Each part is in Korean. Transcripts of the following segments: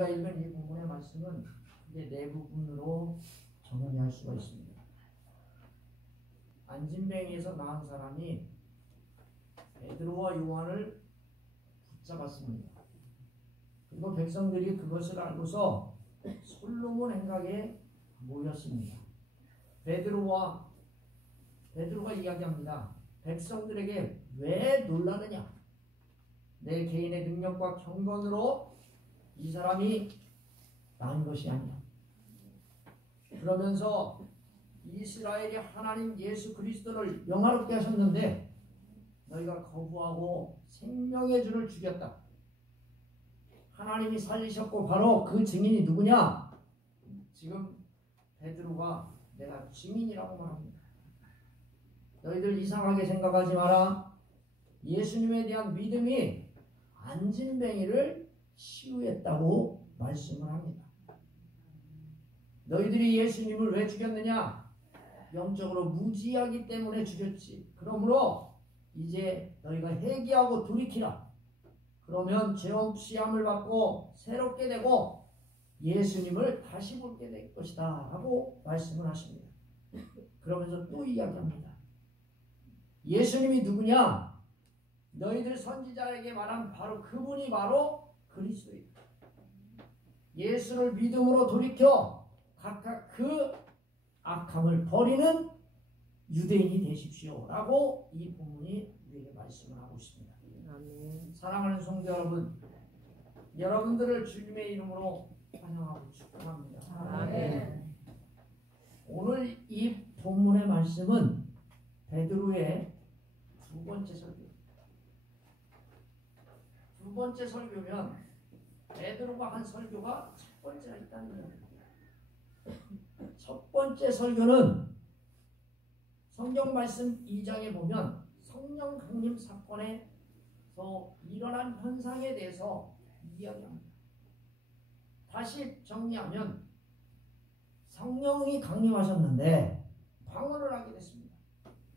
우리가 읽은 이 본문의 말씀은 이제 네 부분으로 정리할 수가 있습니다. 안진뱅이에서 나은 사람이 베드로와 요한을 붙잡았습니다. 그리고 백성들이 그것을 알고서 솔로몬 행각에 모였습니다. 베드로가 이야기합니다. 백성들에게 왜 놀라느냐? 내 개인의 능력과 경건으로 이 사람이 나은 것이 아니야. 그러면서 이스라엘이 하나님 예수 그리스도를 영화롭게 하셨는데 너희가 거부하고 생명의 주를 죽였다. 하나님이 살리셨고 바로 그 증인이 누구냐? 지금 베드로가 내가 증인이라고 말합니다. 너희들 이상하게 생각하지 마라. 예수님에 대한 믿음이 안진뱅이를 치유했다고 말씀을 합니다. 너희들이 예수님을 왜 죽였느냐? 영적으로 무지하기 때문에 죽였지. 그러므로 이제 너희가 회개하고 돌이키라. 그러면 죄 없이 함을 받고 새롭게 되고 예수님을 다시 보게 될 것이다 하고 말씀을 하십니다. 그러면서 또 이야기합니다. 예수님이 누구냐? 너희들 선지자에게 말한 바로 그분이 바로 그리스도이다. 예수를 믿음으로 돌이켜 각각 그 악함을 버리는 유대인이 되십시오 라고 이 본문이 우리에게 말씀을 하고 있습니다. 아멘. 사랑하는 성도 여러분, 여러분들을 주님의 이름으로 환영하고 축복합니다. 아멘. 오늘 이 본문의 말씀은 베드로의 두 번째 설교입니다. 두 번째 설교면 베드로가 한 설교가 첫 번째가 있다는 겁니다. 첫 번째 설교는 성경 말씀 2장에 보면 성령 강림 사건에서 일어난 현상에 대해서 이야기합니다. 다시 정리하면 성령이 강림하셨는데 방언을 하게 됐습니다.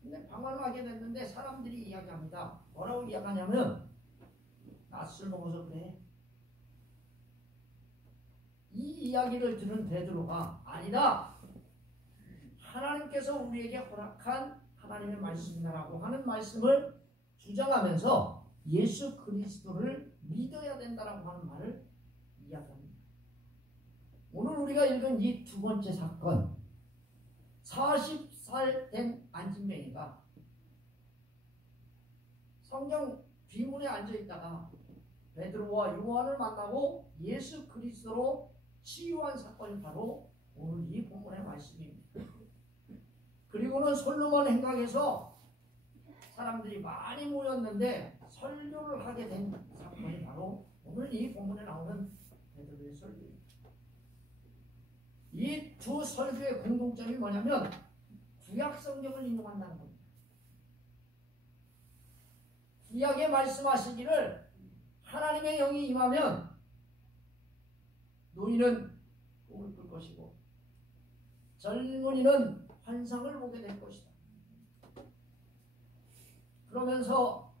근데 방언을 하게 됐는데 사람들이 이야기합니다. 뭐라고 이야기하냐면 낯을 먹어서 그래. 이 이야기를 들은 베드로가 아니다. 하나님께서 우리에게 허락한 하나님의 말씀이라고 하는 말씀을 주장하면서 예수 그리스도를 믿어야 된다라고 하는 말을 이야기합니다. 오늘 우리가 읽은 이 두 번째 사건, 40살 된 안진뱅이가 성경 비문에 앉아있다가 베드로와 요한을 만나고 예수 그리스도로 치유한 사건이 바로 오늘 이 본문의 말씀입니다. 그리고는 솔로몬 행각에서 사람들이 많이 모였는데 설교를 하게 된 사건이 바로 오늘 이 본문에 나오는 베드로의 설교입니다. 이 두 설교의 공통점이 뭐냐면 구약 성경을 인용한다는 겁니다. 구약에 말씀하시기를 하나님의 영이 임하면 노인은 꿈을 꿀 것이고 젊은이는 환상을 보게 될 것이다. 그러면서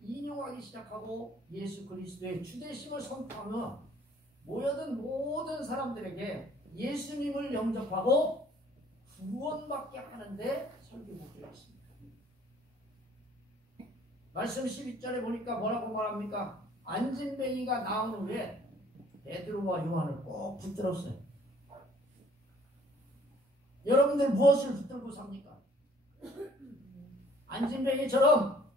인용하기 시작하고 예수 그리스도의 주되심을 선포하며 모여든 모든 사람들에게 예수님을 영접하고 구원받게 하는데 설교 목적이 있습니다. 말씀 12절에 보니까 뭐라고 말합니까? 안진뱅이가 나온 후에 베드로와 요한을 꼭 붙들었어요. 여러분들 무엇을 붙들고 삽니까? 안진뱅이처럼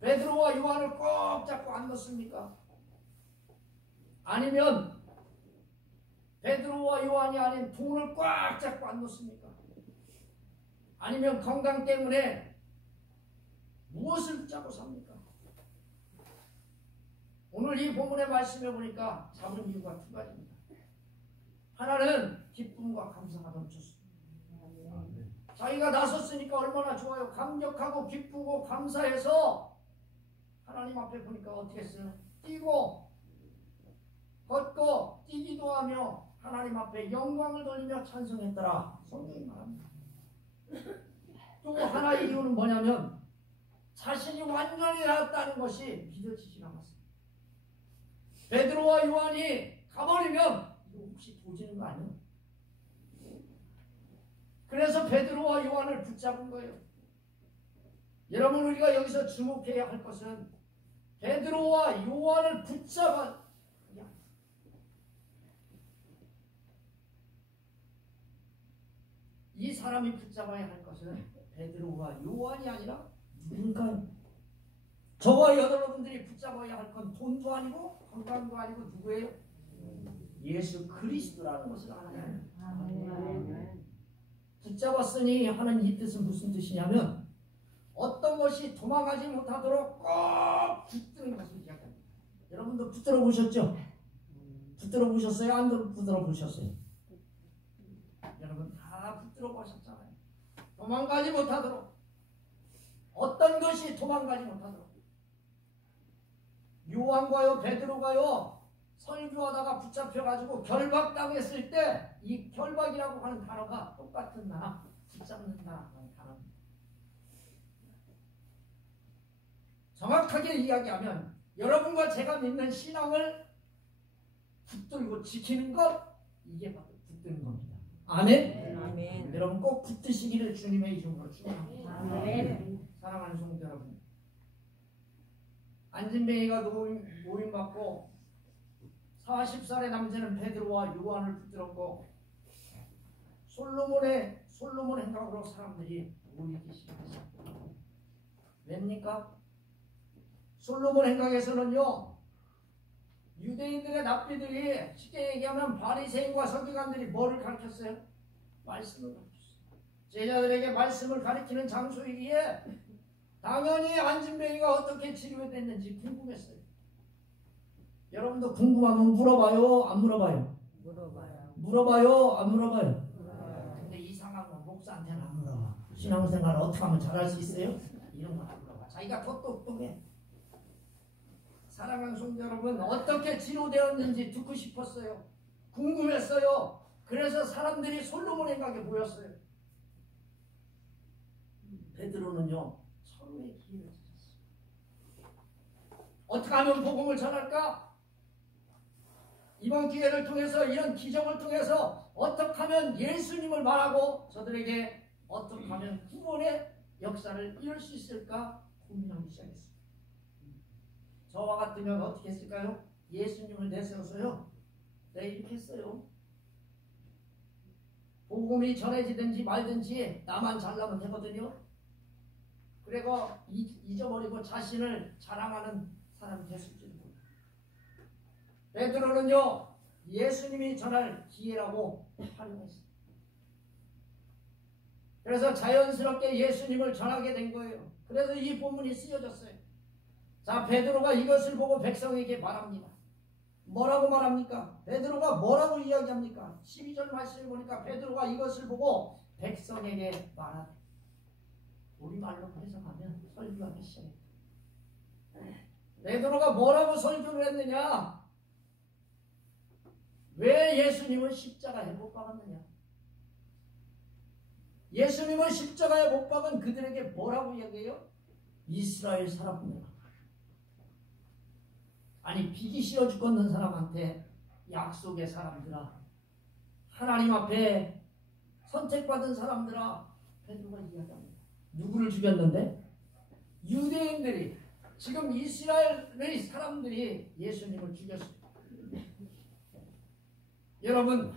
베드로와 요한을 꼭 잡고 안 놓습니까? 아니면 베드로와 요한이 아닌 돈을 꽉 잡고 안 놓습니까? 아니면 건강 때문에 무엇을 붙잡고 삽니까? 오늘 이 본문의 말씀에 보니까 잡은 이유가 두 가지입니다. 하나는 기쁨과 감사가 넘쳤습니다. 자기가 나섰으니까 얼마나 좋아요. 감격하고 기쁘고 감사해서 하나님 앞에 보니까 어떻게 했어요? 뛰고 걷고 뛰기도 하며 하나님 앞에 영광을 돌리며 찬송했더라. 성경이 말합니다. 또 하나의 이유는 뭐냐면 자신이 완전히 나았다는 것이 믿어지지 않았습니다. 베드로와 요한이 가버리면 이거 혹시 도지는 거 아니에요? 그래서 베드로와 요한을 붙잡은 거예요. 여러분, 우리가 여기서 주목해야 할 것은 베드로와 요한을 붙잡아 이 사람이 붙잡아야 할 것은 베드로와 요한이 아니라 누군가요? 저와 여러분들이 붙잡아야 할 건 돈도 아니고 건강도 아니고 누구예요? 예수 그리스도라는 것을 알아야 해요. 붙잡았으니 하는 이 뜻은 무슨 뜻이냐면 어떤 것이 도망가지 못하도록 꼭 붙드는 것을 이야기합니다. 여러분도 붙들어 보셨죠? 붙들어 보셨어요? 안 붙들어 보셨어요? 여러분 다 붙들어 보셨잖아요. 도망가지 못하도록, 어떤 것이 도망가지 못하도록. 요한과요 베드로가요 설교하다가 붙잡혀가지고 결박당했을 때 이 결박이라고 하는 단어가 똑같은 단어, 붙잡는다라는 단어입니다. 정확하게 이야기하면 여러분과 제가 믿는 신앙을 붙들고 지키는 것, 이게 바로 붙드는 겁니다. 아멘? 아멘. 여러분 꼭 붙드시기를 주님의 이름으로 축원합니다. 아멘. 사랑하는 성도 여러분, 안진뱅이가 노임받고 40살의 남자는 베드로와 요한을 붙들었고 솔로몬 행각으로 사람들이 모이기 시작했습니다. 왜입니까? 솔로몬 행각에서는요, 유대인들의 납비들이 쉽게 얘기하면 바리새인과 서기관들이 뭐를 가르쳤어요? 말씀을 가르쳤어요. 제자들에게 말씀을 가르치는 장소이기에 당연히 안진뱅이가 어떻게 치료됐는지 궁금했어요. 여러분도 궁금하면 물어봐요? 안 물어봐요? 물어봐요? 안 물어봐요? 근데 이상한 건 목사한테는 안 물어봐. 신앙생활을 어떻게 하면 잘할 수 있어요? 이런 건 안 물어봐. 자기가 더 똑똑해. 사랑하는 성도 여러분, 어떻게 치료되었는지 듣고 싶었어요. 궁금했어요. 그래서 사람들이 솔로몬 행각에 모였어요. 베드로는요, 서로의 기회를 주셨어요. 어떻게 하면 복음을 전할까? 이번 기회를 통해서, 이런 기적을 통해서 어떻게 하면 예수님을 말하고 저들에게 어떻게 하면 구원의 역사를 이룰 수 있을까 고민하기 시작했습니다. 저와 같으면 어떻게 했을까요? 예수님을 내세워서요, 네, 이렇게 했어요. 복음이 전해지든지 말든지 나만 잘나면 되거든요. 그리고 잊어버리고 자신을 자랑하는 사람이 됐을지도 모릅니다. 베드로는요, 예수님이 전할 기회라고 활용했습니다. 그래서 자연스럽게 예수님을 전하게 된 거예요. 그래서 이 본문이 쓰여졌어요. 자, 베드로가 이것을 보고 백성에게 말합니다. 뭐라고 말합니까? 베드로가 뭐라고 이야기합니까? 12절 말씀을 보니까 베드로가 이것을 보고 백성에게 말하되, 우리말로 해석하면 설교하기 시작했다. 베드로가 뭐라고 설교를 했느냐? 왜 예수님을 십자가에 못 박았느냐? 예수님을 십자가에 못 박은 그들에게 뭐라고 이야기해요? 이스라엘 사람들아, 아니 비기 싫어 죽겠는 사람한테 약속의 사람들아, 하나님 앞에 선택받은 사람들아, 베드로가 이야기합니다. 누구를 죽였는데? 유대인들이, 지금 이스라엘의 사람들이 예수님을 죽였습니다. 여러분,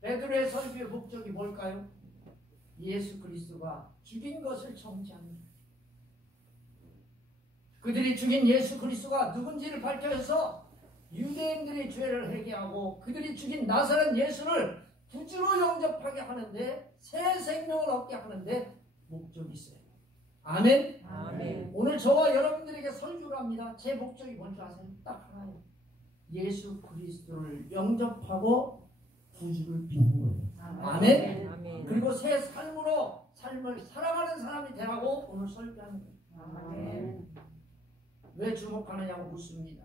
베드로의 설교의 목적이 뭘까요? 예수 그리스도가 죽인 것을 정죄합니다. 그들이 죽인 예수 그리스도가 누군지를 밝혀서 유대인들의 죄를 회개하고 그들이 죽인 나사렛 예수를 구주로 영접하게 하는데, 새 생명을 얻게 하는데 목적이 있어요. 아멘? 아멘. 오늘 저와 여러분들에게 설교를 합니다. 제 목적이 뭔지 아세요? 딱 하나예요. 예수 그리스도를 영접하고 구주를 믿는 거예요. 아멘? 아멘. 그리고 새 삶으로 삶을 살아가는 사람이 되라고 오늘 설교하는 거예요. 아멘. 왜 주목하느냐고 묻습니다.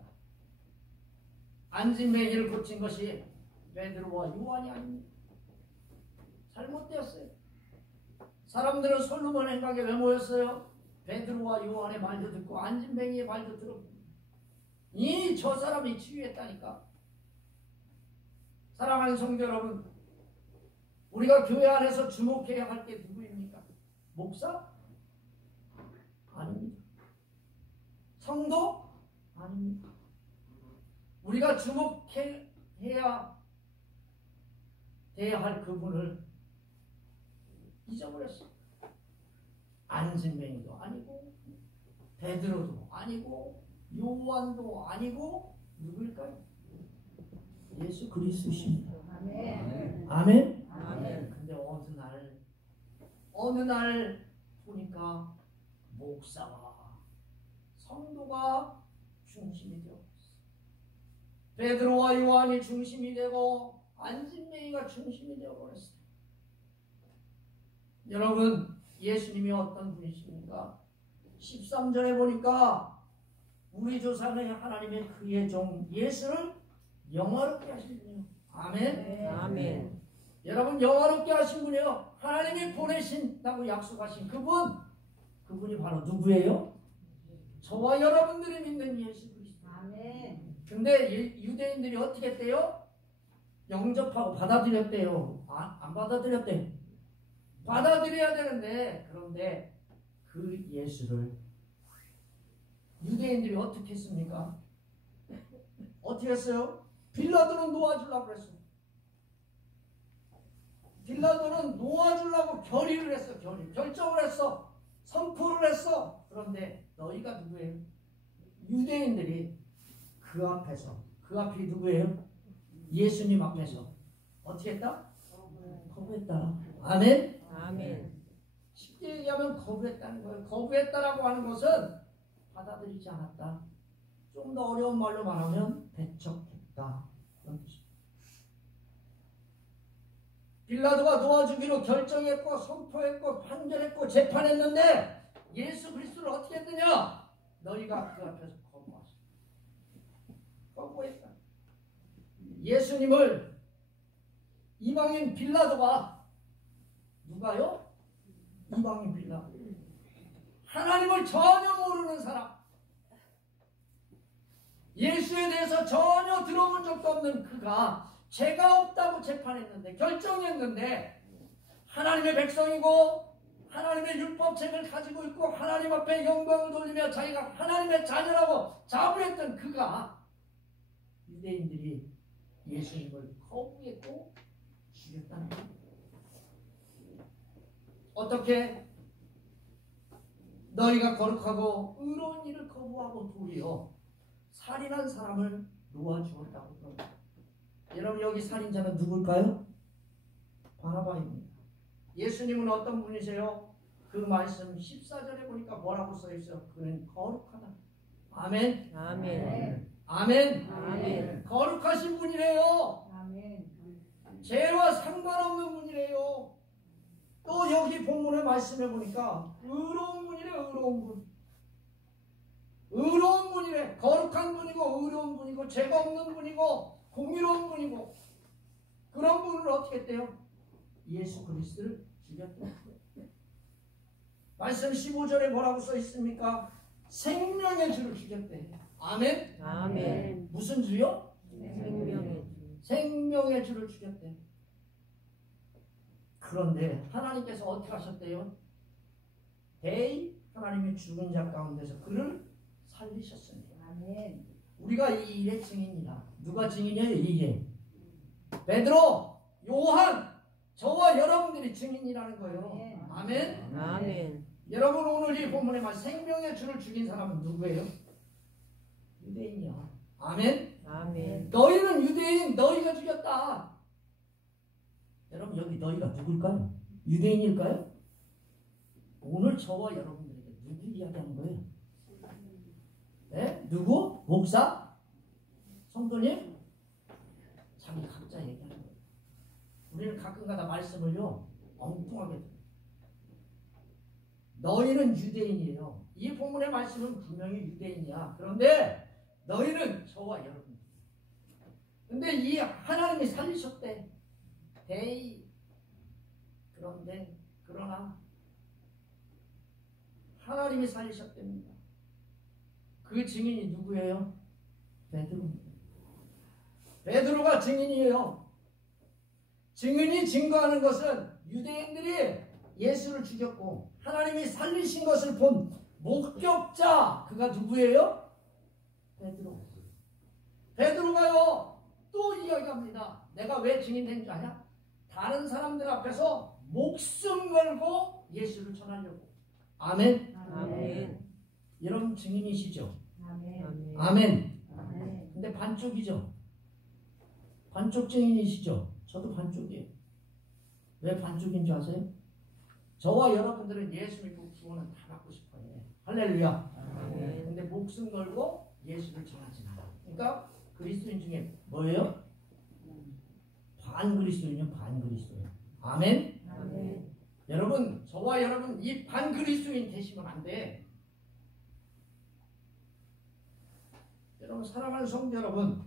안진뱅이를 고친 것이 베드로와 요한이 아닙니다. 잘못되었어요. 사람들은 솔로몬 행각에 왜 모였어요? 베드로와 요한의 말도 듣고 안진뱅이의 말도 들었고, 저 사람이 치유했다니까. 사랑하는 성도 여러분, 우리가 교회 안에서 주목해야 할 게 누구입니까? 목사? 아닙니다. 성도? 아닙니다. 우리가 주목해야 할 그분을 잊어버렸어. 안진뱅이도 아니고 베드로도 아니고 요한도 아니고 누구일까요? 예수 그리스도십니다. 아멘. 아멘. 아멘. 근데 어느 날 보니까 목사와 성도가 중심이 되었어. 베드로와 요한이 중심이 되고 안진뱅이가 중심이 되어버렸어요. 여러분, 예수님이 어떤 분이십니까? 13절에 보니까 우리 조상의 하나님의 그의 종 예수를 영화롭게 하신 분이요. 아멘. 아멘. 여러분, 영화롭게 하신 분이요. 하나님이 보내신다고 약속하신 그분이 바로 누구예요? 저와 여러분들이 믿는 예수 그리스도. 아멘. 근데 유대인들이 어떻게 했대요? 영접하고 받아들였대요. 안 받아들였대요. 받아들여야 되는데, 그런데 그 예수를 유대인들이 어떻게 했습니까? 어떻게 했어요? 빌라도는 놓아주려고 그랬어요. 빌라도는 놓아주려고 결의를 했어. 결정을 했어. 선포를 했어. 그런데 너희가 누구예요? 유대인들이 그 앞이 누구예요? 예수님 앞에서 어떻게 했다? 거부했다. 아멘? 아멘. 쉽게 얘기하면 거부했다는 거예요. 거부했다라고 하는 것은 받아들이지 않았다. 좀 더 어려운 말로 말하면 배척했다. 그런 뜻입니다. 빌라도가 놓아주기로 결정했고 선포했고 판결했고 재판했는데 예수 그리스도를 어떻게 했느냐? 너희가 그 앞에서 거부했다. 거부했다. 예수님을 이방인 빌라도가 누가요? 이방인 빌라도. 하나님을 전혀 모르는 사람. 예수에 대해서 전혀 들어본 적도 없는 그가 죄가 없다고 재판했는데 결정했는데 하나님의 백성이고 하나님의 율법책을 가지고 있고 하나님 앞에 영광을 돌리며 자기가 하나님의 자녀라고 자부했던 그가 유대인들이 예수님을 거부했고 죽였다는 거예요. 어떻게? 너희가 거룩하고 의로운 일을 거부하고 도리어 살인한 사람을 놓아주었다고 그럽니다. 여러분, 여기 살인자는 누굴까요? 바나바입니다. 예수님은 어떤 분이세요? 그 말씀 14절에 보니까 뭐라고 써있어요? 그는 거룩하다. 아멘. 아멘. 아멘. 아멘. 거룩하신 분이래요. 아멘. 죄와 상관없는 분이래요. 또 여기 본문의 말씀에 보니까 의로운 분이래. 의로운 분이래. 거룩한 분이고 의로운 분이고 죄가 없는 분이고 공의로운 분이고 그런 분을 어떻게 했대요? 예수 그리스도를 죽였다. 말씀 15절에 뭐라고 써 있습니까? 생명의 주를 죽였대. 아멘. 아멘. 무슨 주요? 생명의 주. 생명의 주를 죽였대. 그런데 하나님께서 어떻게 하셨대요? 대의 하나님이 죽은 자 가운데서 그를 살리셨습니다. 아멘. 우리가 이 일의 증인이다. 누가 증인이에요? 이게 베드로, 요한, 저와 여러분들이 증인이라는 거예요. 아멘. 아멘. 여러분, 오늘 이 본문에 말 생명의 주를 죽인 사람은 누구예요? 유대인이야. 아멘. 아멘. 너희는 유대인, 너희가 죽였다. 여러분, 여기 너희가 누굴까요? 유대인일까요? 오늘 저와 여러분들에게 누구 이야기하는 거예요? 네? 누구? 목사? 성도님? 자기 각자 얘기하는 거예요. 우리는 가끔가다 말씀을요 엉뚱하게 들어요. 너희는 유대인이에요. 이 본문의 말씀은 분명히 유대인이야. 그런데 너희는 저와 여러분. 근데 이 하나님이 살리셨대. 대의. 그러나 하나님이 살리셨답니다. 그 증인이 누구예요? 베드로입니다. 베드로가 증인이에요. 증인이 증거하는 것은 유대인들이 예수를 죽였고 하나님이 살리신 것을 본 목격자, 그가 누구예요? 베드로. 베드로가요 또 이야기합니다. 내가 왜 증인된 줄 아냐? 다른 사람들 앞에서 목숨 걸고 예수를 전하려고. 아멘. 아멘. 여러분 증인이시죠? 아멘. 아멘. 아멘. 근데 반쪽이죠? 반쪽 증인이시죠? 저도 반쪽이에요. 왜 반쪽인 줄 아세요? 저와 여러분들은 예수 믿고 구원은 다 받고 싶어요. 할렐루야. 아멘. 근데 목숨 걸고 예수를 전하지 않아. 그러니까 그리스도인 중에 뭐예요? 반 그리스도인은 반 그리스도인. 아멘. 아멘. 여러분, 저와 여러분 이 반 그리스도인 되시면 안 돼. 여러분 사랑하는 성도 여러분,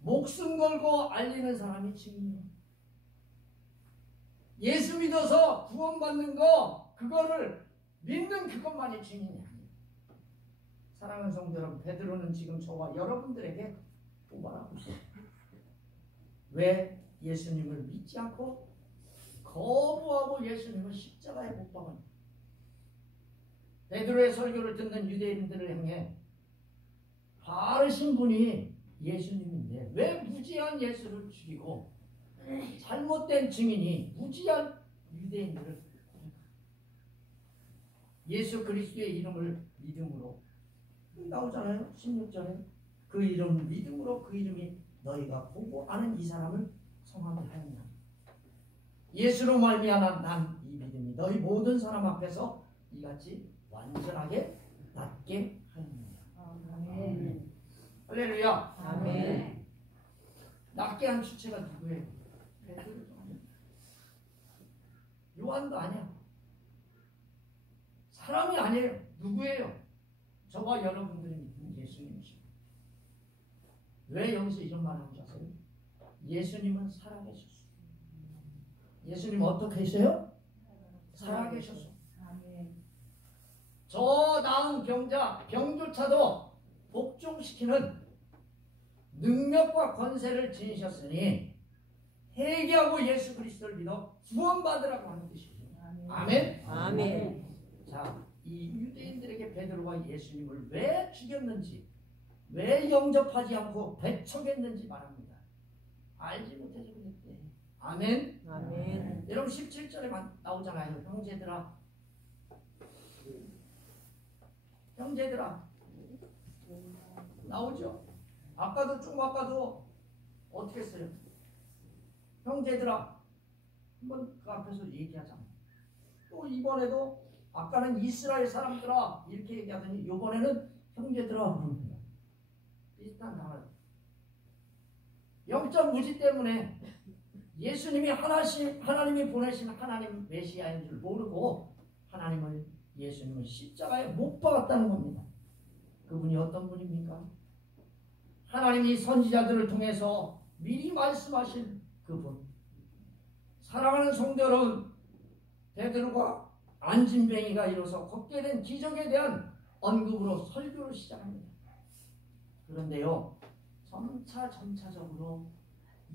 목숨 걸고 알리는 사람이 증인이에요. 예수 믿어서 구원받는 거, 그거를 믿는 그것만이 증인이 아니에요. 사랑하는 성도 여러분, 베드로는 지금 저와 여러분들에게 뽑아라고 있어요. 왜? 예수님을 믿지 않고 거부하고 예수님을 십자가에 못 박은 베드로의 설교를 듣는 유대인들을 향해 바르신 분이 예수님인데 왜 무지한 예수를 죽이고 잘못된 증인이 무지한 유대인들을 예수 그리스도의 이름을 믿음으로 나오잖아요. 16절에 그 이름을 믿음으로 그 이름이 너희가 보고 아는 이 사람을 성함을 하였나. 예수로 말미암아 난 이 믿음이 너희 모든 사람 앞에서 이같이 완전하게 낫게 하였느니라. 아멘. 할렐루야. 아멘. 낫게 한 주체가 누구예요? 베드로도 아니야. 요한도 아니야. 사람이 아니에요. 누구예요? 저와 여러분들이 믿는 예수님이시고. 왜 여기서 이런 말을 하는지 아세요? 예수님은 살아계셨어. 예수님 어떻게 계세요? 살아계셨어. 아멘. 저 나은 병자, 병조차도 복종시키는 능력과 권세를 지니셨으니 회개하고 예수 그리스도를 믿어 구원받으라고 하는 뜻이죠. 아멘. 아멘. 자, 이 유대인들에게 베드로가 예수님을 왜 죽였는지, 왜 영접하지 않고 배척했는지 말합니다. 알지 못해서 그랬대. 아멘. 아멘. 여러분 17절에 나오잖아요. 형제들아 나오죠. 아까도 어떻게 했어요? 형제들아 한번 그 앞에서 얘기하자. 또 이번에도 아까는 이스라엘 사람들아 이렇게 얘기하더니 이번에는 형제들아 부릅니다. 비슷한 단어. 영적 무지 때문에 예수님이 하나님이 보내신 하나님 메시아인 줄 모르고 예수님을 십자가에 못 박았다는 겁니다. 그분이 어떤 분입니까? 하나님이 선지자들을 통해서 미리 말씀하신 그분. 사랑하는 성도 여러분, 베드로가 안진뱅이가 일어서 걷게 된 기적에 대한 언급으로 설교를 시작합니다. 그런데요, 점차적으로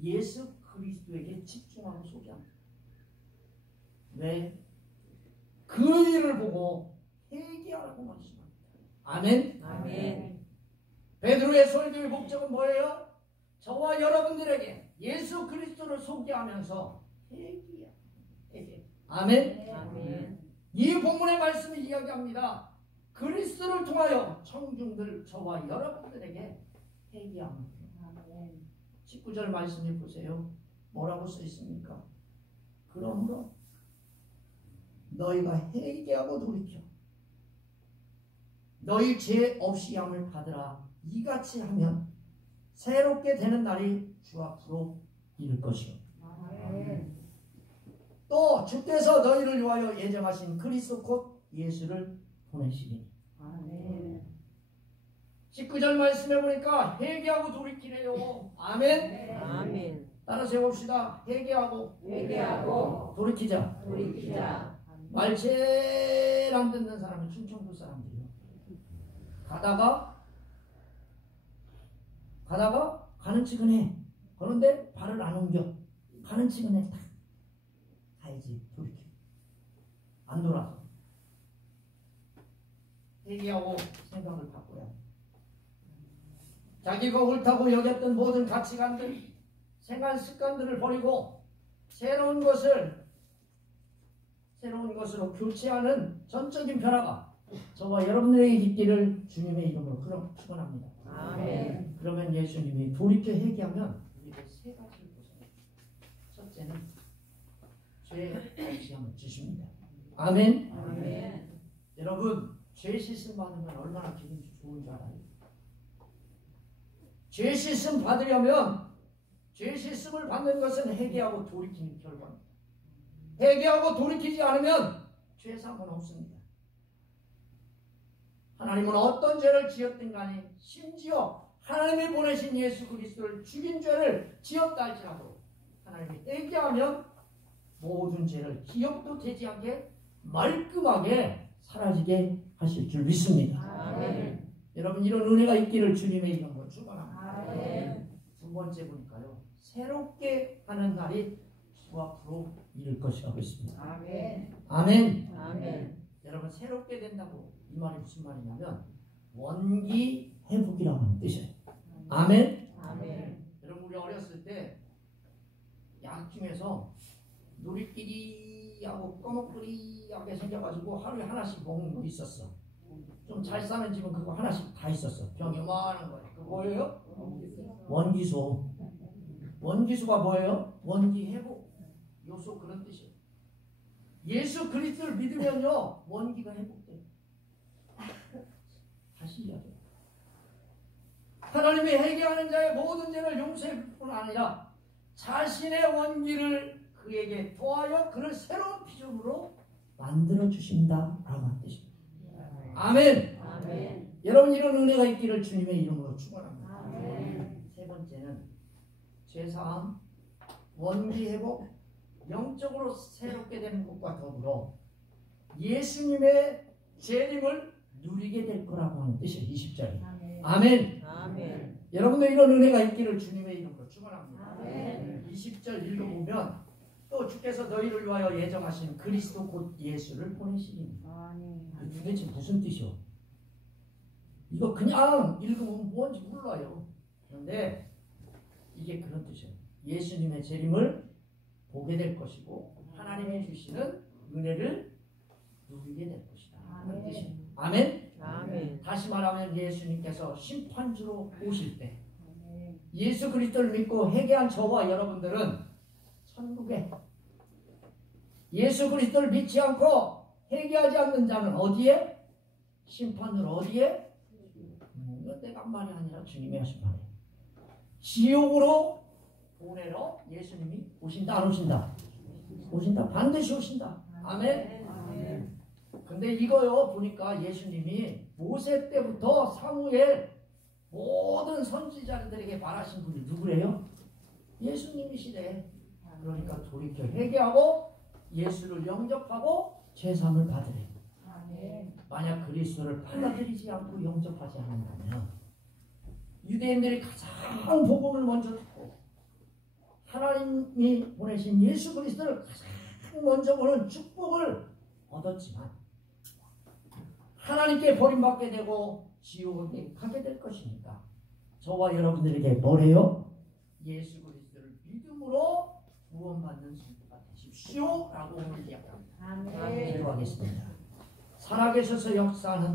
예수 그리스도에게 집중하고 소개합니다. 왜? 그 일을 보고 회개하라고 말씀합니다. 아멘. 아멘. 베드로의 설교의 목적은 뭐예요? 저와 여러분들에게 예수 그리스도를 소개하면서 회개. 아멘. 아멘. 이 본문의 말씀이 이야기합니다. 그리스도를 통하여 청중들 저와 여러분들에게 회개합니다. 19절 말씀해 보세요. 뭐라고 써 있습니까? 그러므로 너희가 회개하고 돌이켜 너희 죄 없이 함을 받으라. 이같이 하면 새롭게 되는 날이 주 앞으로 이를 것이요. 또 주께서 너희를 위하여 예정하신 그리스도 곧 예수를 보내시리니. 19절 말씀해 보니까 회개하고 돌이키래요. 아멘. 아멘. 따라서 해봅시다. 회개하고 돌이키자. 말 제일 안 듣는 사람은 충청도 사람들이요. 가다가 가다가 가는 척은 해. 그런데 발을 안 옮겨. 가는 척은 해. 딱 가야지. 돌이켜. 안 돌아서. 회개하고 생각을 바꿔야 해. 자기가 옳다고 여겼던 모든 가치관들, 생활 습관들을 버리고 새로운 것으로 교체하는 전적인 변화가 저와 여러분들에게 있기를 주님의 이름으로 그럼 축원합니다. 아멘. 그러면 예수님이 돌이켜 회개하면 우리에게 세 가지를 보세요. 첫째는 죄의 지함을 주십니다. 아멘. 아멘. 여러분, 죄 씻음 받으면 얼마나 기분이 좋은 줄 알아요? 죄 씻음 받으려면 죄 씻음을 받는 것은 회개하고 돌이키는 결과입니다. 회개하고 돌이키지 않으면 죄 사함은 없습니다. 하나님은 어떤 죄를 지었든 간에 심지어 하나님이 보내신 예수 그리스도를 죽인 죄를 지었다 할지라도 하나님이 회개하면 모든 죄를 기억도 되지 않게 말끔하게 사라지게 하실 줄 믿습니다. 아멘. 여러분, 이런 은혜가 있기를 주님의 이름으로 축원합니다. 아멘. 두 번째 보니까요, 새롭게 하는 날이 주 앞으로 이를 것이라고 했습니다. 아멘. 아멘. 아멘. 여러분, 새롭게 된다고 이 말이 무슨 말이냐면 원기 회복이라고 하는 뜻이에요. 아멘. 아멘. 여러분, 우리 어렸을 때 약 중에서 누리끼리하고 꺼먹끼리하게 생겨가지고 하루에 하나씩 먹는 거 있었어. 좀 잘 사는 집은 그거 하나씩 다 있었어. 병이 요만한 거예요. 그거 뭐예요? 원기소. 원기소가 뭐예요? 원기 회복 요소, 그런 뜻이에요. 예수 그리스도를 믿으면요 원기가 회복돼요. 다시 이야기해요. 하나님이 회개하는 자의 모든 죄를 용서할 뿐 아니라 자신의 원기를 그에게 더하여 그를 새로운 피조물로 만들어 주신다라고 하는 뜻입니다. 아멘. 아멘. 여러분, 이런 은혜가 있기를 주님의 이름으로 축원합니다. 아멘. 세 번째는 죄사함, 원기 회복, 영적으로 새롭게 되는 것과 더불어 예수님의 재림을 누리게 될 거라고 하는 뜻이에요. 20절이. 아멘. 아멘. 여러분들 이런 은혜가 있기를 주님의 이름으로 축원합니다. 아멘. 20절 읽어보면 또 주께서 너희를 위하여 예정하신 그리스도 곧 예수를 보내시리니. 도대체 무슨 뜻이요? 이거 그냥 읽으면 뭔지 몰라요. 그런데 이게 그런 뜻이에요. 예수님의 재림을 보게 될 것이고 하나님이 주시는 은혜를 누리게 될 것이다. 그런 뜻이에요. 아멘. 아멘. 다시 말하면 예수님께서 심판주로 오실 때 예수 그리스도를 믿고 회개한 저와 여러분들은 천국에, 예수 그리스도를 믿지 않고 회개하지 않는 자는 어디에? 심판으로. 어디에? 이거 내가 한 말이 아니라 주님이 하신 말이에요. 지옥으로 보내러 예수님이 오신다, 안 오신다? 오신다. 반드시 오신다. 아멘. 아멘. 근데 이거요 보니까 예수님이 모세 때부터 사무엘 모든 선지자들에게 말하신 분이 누구래요? 예수님이시래. 그러니까 돌이켜 회개하고 예수를 영접하고 제사함을 받으래. 만약 그리스도를 받아들이지 않고 영접하지 않는다면 유대인들이 가장 복음을 먼저 듣고 하나님이 보내신 예수 그리스도를 가장 먼저 보는 축복을 얻었지만 하나님께 버림받게 되고 지옥에 가게 될 것이니까 저와 여러분들에게 뭐래요? 예수 그리스도를 믿음으로 구원받는 성도가 되십시오 라고 오늘 이야기합니다. 아멘. 기도하겠습니다. 살아계셔서 역사하는